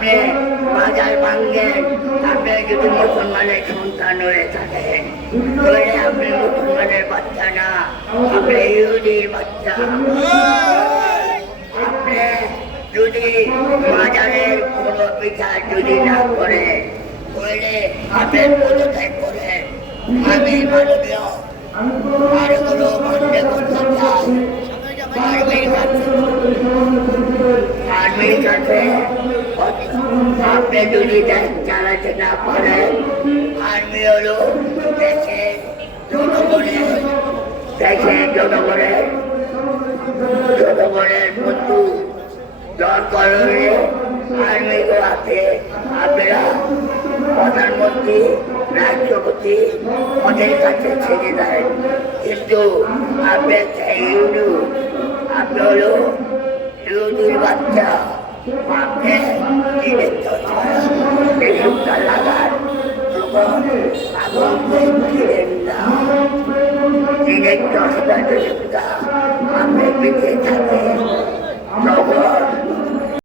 আপনি বাজার ভাঙ্গেন আপনি যদি মুসলমানের সন্তান হয়ে তাহলে আপনি মুসলমানের বাচ্চা না আপনি ইহুদির বাচ্চা আপনি যদি বাজারের কোনো বিচার যদি না করে তাহলে আপনি পদত্যাগ করেন আমি মানবীয় আর কোনো বন্ধ করতে চাই কাছে আপনি যদি চালাতে না পারেন আর্মি হলো দেশের জনগণের দেশের জনগণের জনগণের বন্ধু দরকার হলে আর্মি আপনারা প্রধানমন্ত্রী রাষ্ট্রপতি ওদের কাছে ছেড়ে দেন কিন্তু আপনি ইউনু আপনি হলো বাচ্চা আপনি ছাড়া